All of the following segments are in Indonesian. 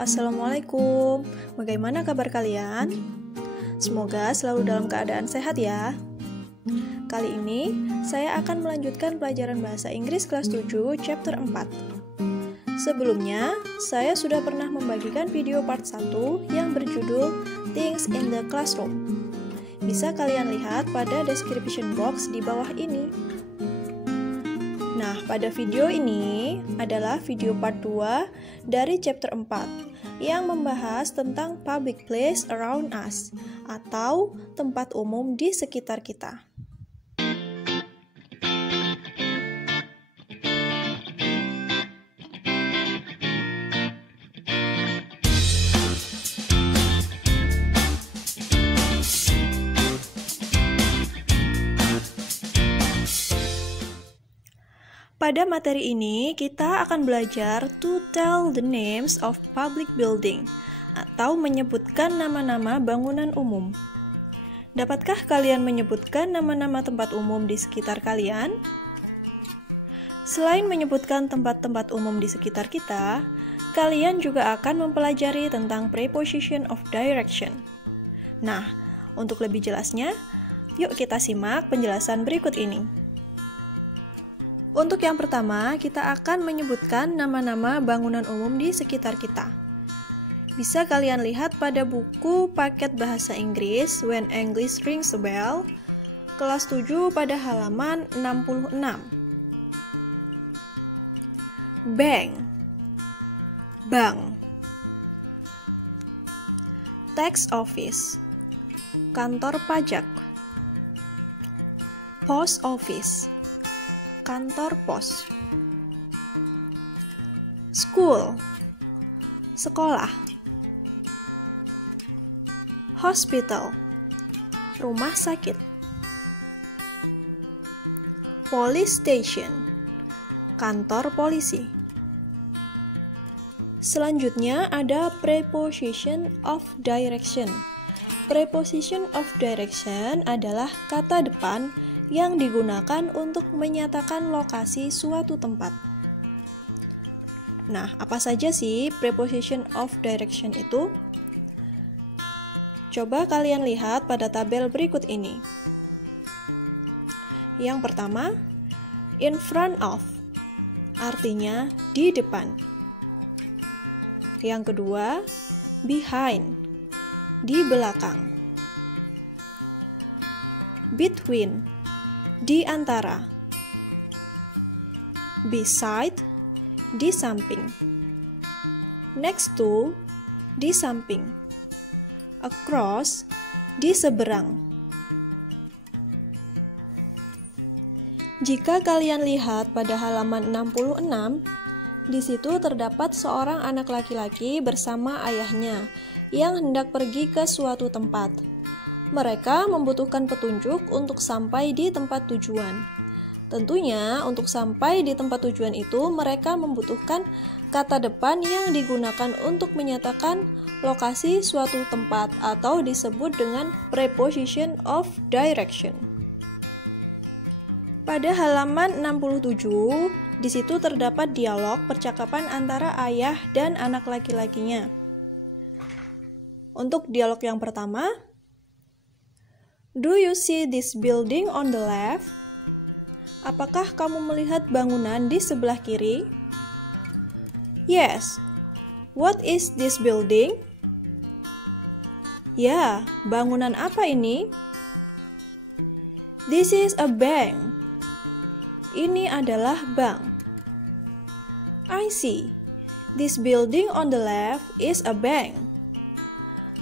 Assalamualaikum. Bagaimana kabar kalian? Semoga selalu dalam keadaan sehat ya. Kali ini, saya akan melanjutkan pelajaran bahasa Inggris kelas 7, chapter 4. Sebelumnya, saya sudah pernah membagikan video part 1 yang berjudul Things in the Classroom. Bisa kalian lihat pada description box di bawah ini. Nah, pada video ini adalah video part 2 dari chapter 4 yang membahas tentang public place around us atau tempat umum di sekitar kita. Pada materi ini, kita akan belajar to tell the names of public building atau menyebutkan nama-nama bangunan umum. Dapatkah kalian menyebutkan nama-nama tempat umum di sekitar kalian? Selain menyebutkan tempat-tempat umum di sekitar kita, kalian juga akan mempelajari tentang preposition of direction. Nah, untuk lebih jelasnya, yuk kita simak penjelasan berikut ini. Untuk yang pertama, kita akan menyebutkan nama-nama bangunan umum di sekitar kita. Bisa kalian lihat pada buku paket bahasa Inggris When English Rings a Bell, kelas 7 pada halaman 66. Bank, bank. Tax office, kantor pajak. Post office, kantor pos. School, sekolah. Hospital, rumah sakit. Police station, kantor polisi. Selanjutnya ada preposition of direction. Preposition of direction adalah kata depan yang digunakan untuk menyatakan lokasi suatu tempat. Nah, apa saja sih preposition of direction itu? Coba kalian lihat pada tabel berikut ini. Yang pertama, in front of, artinya di depan. Yang kedua, behind, di belakang. Between, di antara. Beside, di samping. Next to, di samping. Across, di seberang. Jika kalian lihat pada halaman 66, di situ terdapat seorang anak laki-laki bersama ayahnya yang hendak pergi ke suatu tempat. Mereka membutuhkan petunjuk untuk sampai di tempat tujuan. Tentunya, untuk sampai di tempat tujuan itu, mereka membutuhkan kata depan yang digunakan untuk menyatakan lokasi suatu tempat atau disebut dengan preposition of direction. Pada halaman 67, di situ terdapat dialog percakapan antara ayah dan anak laki-lakinya. Untuk dialog yang pertama, do you see this building on the left? Apakah kamu melihat bangunan di sebelah kiri? Yes. What is this building? Ya, bangunan apa ini? This is a bank. Ini adalah bank. I see. This building on the left is a bank.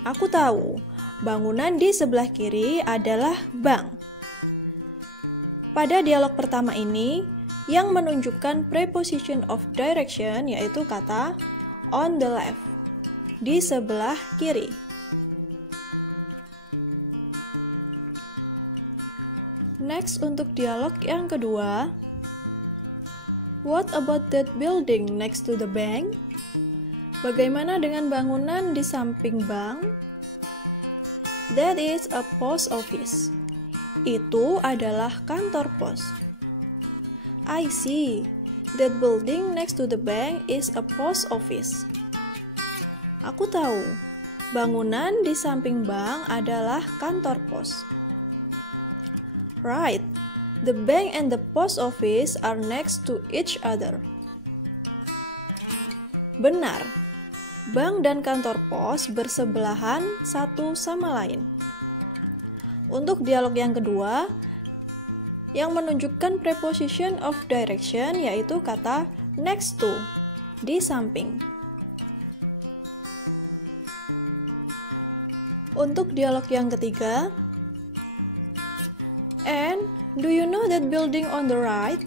Aku tahu. Bangunan di sebelah kiri adalah bank. Pada dialog pertama ini, yang menunjukkan preposition of direction yaitu kata on the left, di sebelah kiri. Next, untuk dialog yang kedua, what about that building next to the bank? Bagaimana dengan bangunan di samping bank? That is a post office. Itu adalah kantor pos. I see. That building next to the bank is a post office. Aku tahu, bangunan di samping bank adalah kantor pos. Right, the bank and the post office are next to each other. Benar, bank dan kantor pos bersebelahan satu sama lain. Untuk dialog yang kedua, yang menunjukkan preposition of direction yaitu kata next to, di samping. Untuk dialog yang ketiga, and do you know that building on the right,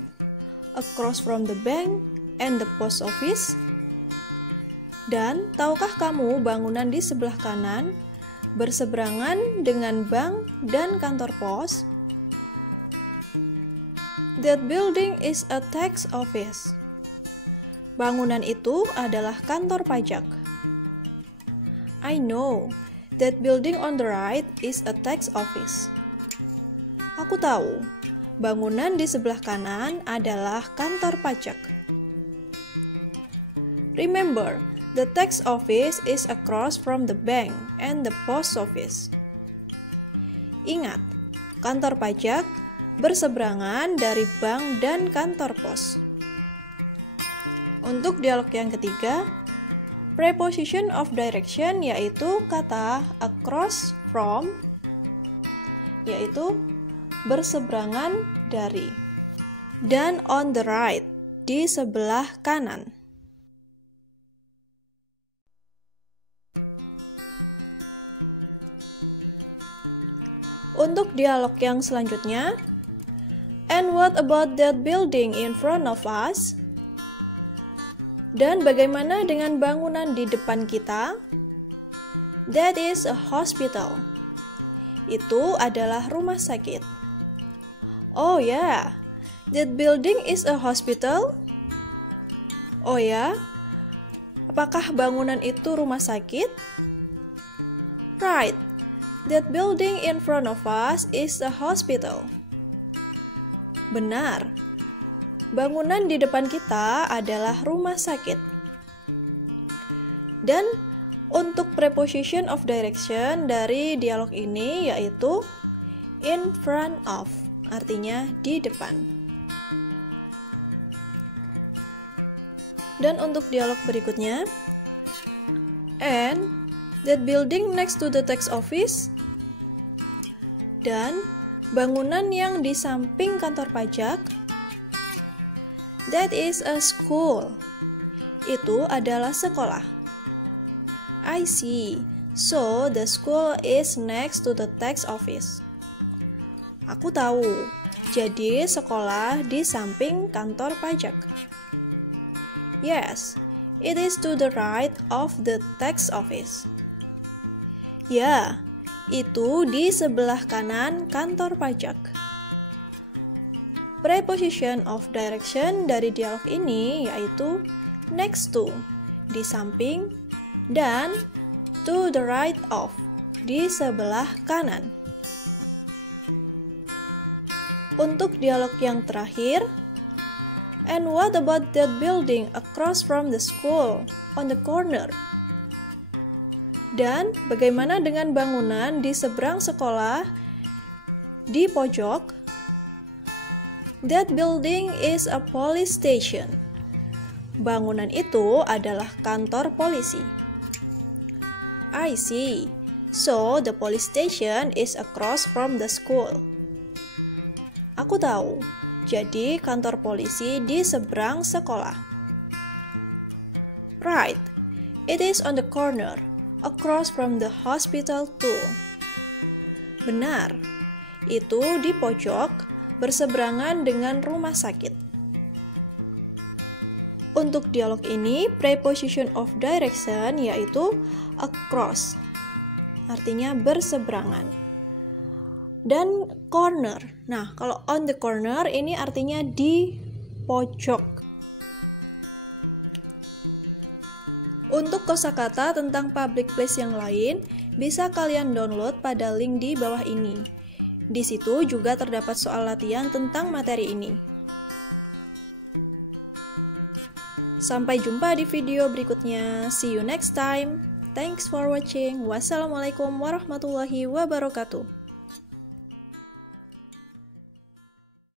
across from the bank and the post office? Dan tahukah kamu bangunan di sebelah kanan berseberangan dengan bank dan kantor pos? That building is a tax office. Bangunan itu adalah kantor pajak. I know that building on the right is a tax office. Aku tahu, bangunan di sebelah kanan adalah kantor pajak. Remember, the tax office is across from the bank and the post office. Ingat, kantor pajak berseberangan dari bank dan kantor pos. Untuk dialog yang ketiga, preposition of direction yaitu kata across from, yaitu berseberangan dari, dan on the right, di sebelah kanan. Untuk dialog yang selanjutnya, and what about that building in front of us? Dan bagaimana dengan bangunan di depan kita? That is a hospital. Itu adalah rumah sakit. Oh ya, that building is a hospital? Oh ya, apakah bangunan itu rumah sakit? Right. That building in front of us is a hospital. Benar. Bangunan di depan kita adalah rumah sakit. Dan untuk preposition of direction dari dialog ini yaitu in front of, artinya di depan. Dan untuk dialog berikutnya, and that building next to the tax office, dan bangunan yang di samping kantor pajak, that is a school. Itu adalah sekolah. I see. So the school is next to the tax office. Aku tahu. Jadi sekolah di samping kantor pajak. Yes, it is to the right of the tax office. Ya, itu di sebelah kanan kantor pajak. Preposition of direction dari dialog ini yaitu next to, di samping, dan to the right of, di sebelah kanan. Untuk dialog yang terakhir, and what about that building across from the school on the corner? Dan bagaimana dengan bangunan di seberang sekolah di pojok? That building is a police station. Bangunan itu adalah kantor polisi. I see. So the police station is across from the school. Aku tahu. Jadi kantor polisi di seberang sekolah. Right. It is on the corner, across from the hospital too. Benar, itu di pojok berseberangan dengan rumah sakit. Untuk dialog ini, preposition of direction yaitu across, artinya berseberangan. Dan corner, nah kalau on the corner ini artinya di pojok. Untuk kosakata tentang public place yang lain, bisa kalian download pada link di bawah ini. Di situ juga terdapat soal latihan tentang materi ini. Sampai jumpa di video berikutnya. See you next time. Thanks for watching. Wassalamualaikum warahmatullahi wabarakatuh.